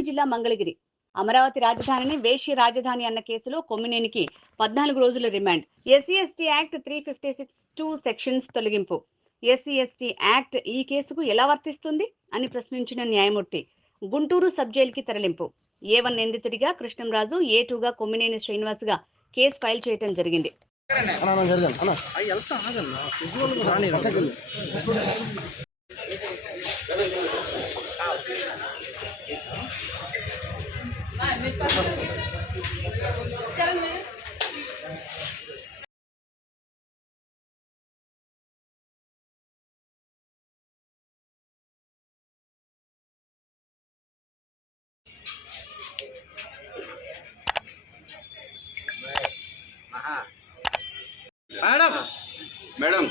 గుంటూరు జిల్లా మంగళగిరి అమరావతి రాజధానిని వేశ్య రాజధాని అన్న కేసులో కొమ్మినేనికి 14 రోజుల remand. SC ST act 356(2) sections తొలగింపు. ఎస్సీ ఎస్టీ యాక్ట్ ఈ కేసుకు ఎలా వర్తిస్తుంది అని ప్రశ్నించిన న్యాయమూర్తి గుంటూరు సబ్ జైలుకి తరలింపు. A1 నిందితుడిగా కృష్ణంరాజు, A2గా కొమ్మినేని శ్రీనివాస్గా కేసు ఫైల్ చేయడం జరిగింది. మేడం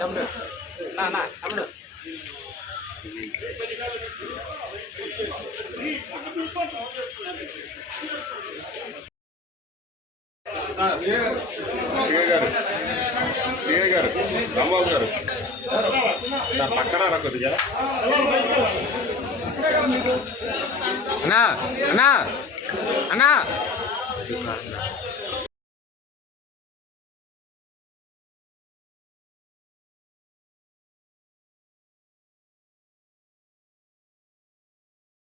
తమ్ముడు తమ్ముడు సిఐ గారు రాంబాబు గారు నా పక్కన రా కొద్దిగా. అన్నా అన్నా అన్నా